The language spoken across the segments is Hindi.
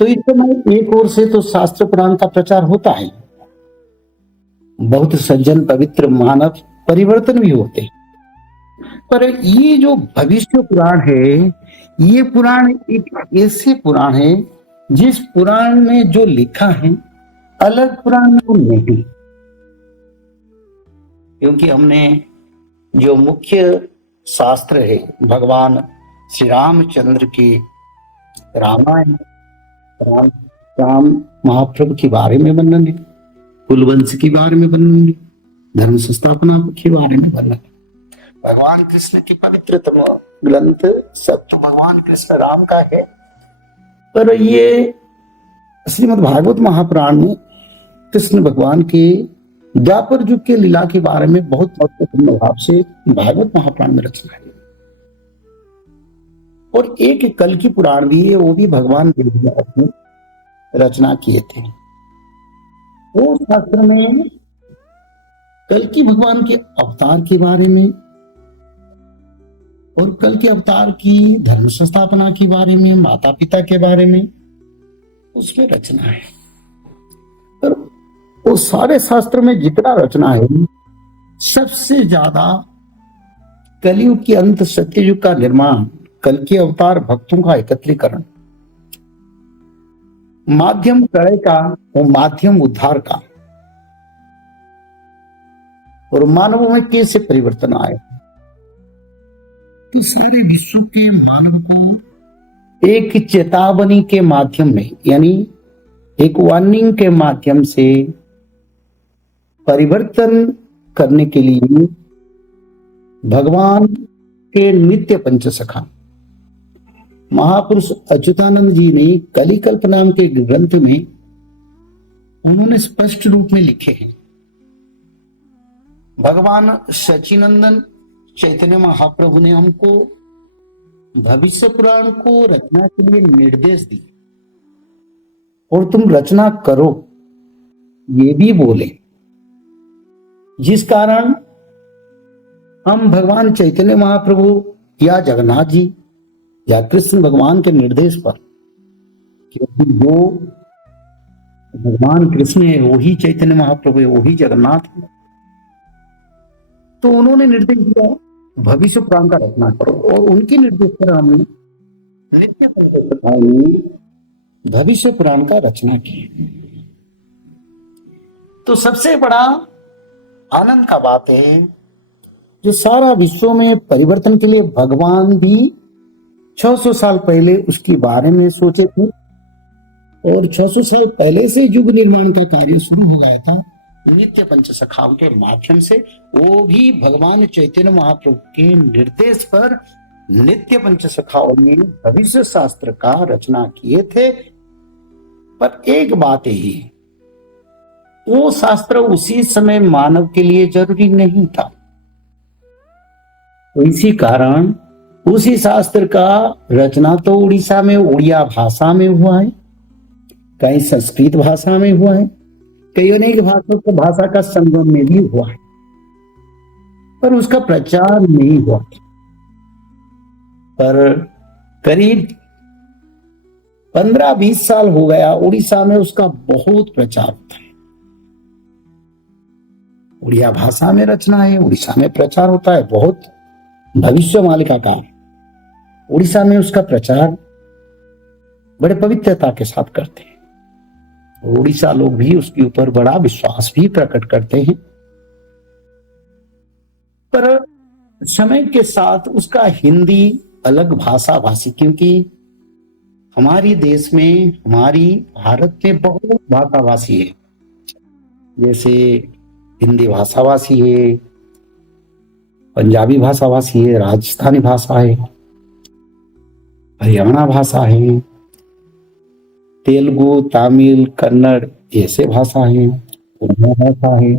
तो इस समय एक ओर से तो शास्त्र पुराण का प्रचार होता है, बहुत सज्जन पवित्र मानव परिवर्तन भी होते हैं, पर ये जो भविष्य पुराण है, ये पुराण एक ऐसे पुराण है जिस पुराण में जो लिखा है अलग पुराण में वो नहीं। क्योंकि हमने जो मुख्य शास्त्र है भगवान श्री रामचंद्र की रामायण, राम महाप्रभु के बारे में वर्णन है, कुलवंश के बारे में वर्णन है, धर्म संस्थापना के बारे में वर्णन है। भगवान कृष्ण की पवित्रतम ग्रंथ सत्य भगवान कृष्ण राम का है, पर ये श्रीमद् भागवत महापुराण में कृष्ण भगवान के द्वापर युग के लीला के बारे में बहुत महत्वपूर्ण भाव से भागवत महापुराण में रचना है। और एक कल की पुराण भी है, वो भी भगवान ने रचना किए थे। वो शास्त्र में कल की भगवान के अवतार के बारे में और कल के अवतार की धर्म संस्थापना के बारे में, माता पिता के बारे में उसमें रचना है। पर वो सारे शास्त्र में जितना रचना है, सबसे ज्यादा कलयुग के अंत सत्ययुग का निर्माण, कल के अवतार भक्तों का एकत्रीकरण, माध्यम प्रलय का और माध्यम उद्धार का, और मानवों में कैसे परिवर्तन आए, इस सारे विश्व के मानव को एक चेतावनी के माध्यम में, यानी एक वार्निंग के माध्यम से परिवर्तन करने के लिए भगवान के नित्य पंचसखा महापुरुष अच्युतानंद जी ने कलिकल्प नाम के ग्रंथ में उन्होंने स्पष्ट रूप में लिखे हैं। भगवान सच्चिनंदन चैतन्य महाप्रभु ने हमको भविष्य पुराण को रचना के लिए निर्देश दिए और तुम रचना करो ये भी बोले, जिस कारण हम भगवान चैतन्य महाप्रभु या जगन्नाथ जी या कृष्ण भगवान के निर्देश पर, क्योंकि जो भगवान कृष्ण है वही चैतन्य महाप्रभु है, वही जगन्नाथ है, तो उन्होंने निर्देश दिया भविष्य पुराण का रचना करो, और उनके निर्देश पर हमने नित्य भविष्य पुराण का रचना की। तो सबसे बड़ा आनंद का बात है जो सारा विश्व में परिवर्तन के लिए भगवान भी 600 साल पहले उसके बारे में सोचे थे, और 600 साल पहले से युग निर्माण का कार्य शुरू हो गया था नित्य पंचसखाओं के माध्यम से। वो भी भगवान चैतन्य महाप्रभु के निर्देश पर नित्य पंचसखाओं ने भविष्य शास्त्र का रचना किए थे। पर एक बात यही, वो शास्त्र उसी समय मानव के लिए जरूरी नहीं था, तो इसी कारण उसी शास्त्र का रचना तो उड़ीसा में उड़िया भाषा में हुआ है, कहीं संस्कृत भाषा में हुआ है, कई अनेक भाषा का संगम में भी हुआ है, पर उसका प्रचार नहीं हुआ। पर करीब 15-20 साल हो गया उड़ीसा में उसका बहुत प्रचार होता है। उड़िया भाषा में रचना है, उड़ीसा में प्रचार होता है, बहुत भविष्यवाणी का कार्य उड़ीसा में उसका प्रचार बड़े पवित्रता के साथ करते हैं। उड़ीसा लोग भी उसके ऊपर बड़ा विश्वास भी प्रकट करते हैं। पर समय के साथ उसका हिंदी अलग भाषा भाषी, क्योंकि हमारी देश में, हमारी भारत में बहुत भाषा भाषी है, जैसे हिंदी भाषा भाषी है, पंजाबी भाषा भाषी है, राजस्थानी भाषा है, हरियाणा भाषा है, तेलुगु, तमिल, कन्नड़ ऐसे भाषा है, उर्दू भाषा है,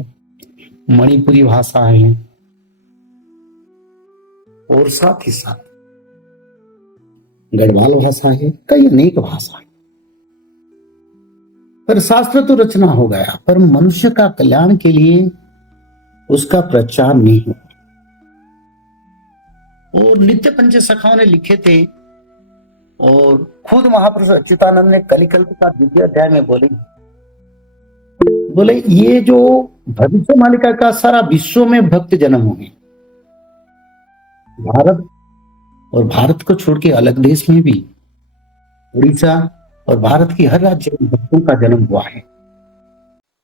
मणिपुरी भाषा है, और साथ ही साथ गढ़वाल भाषा है, कई अनेक भाषा है। पर शास्त्र तो रचना हो गया, पर मनुष्य का कल्याण के लिए उसका प्रचार नहीं हुआ। और नित्य पंच सखाओं ने लिखे थे, और खुद महापुरुष अच्युतानंद ने कलिकल्प का 2 अध्याय में बोले ये जो भविष्य मालिका का सारा विश्व में भक्त जन्म हुए, भारत और भारत को छोड़ के अलग देश में भी, उड़ीसा और भारत की हर राज्य में भक्तों का जन्म हुआ है।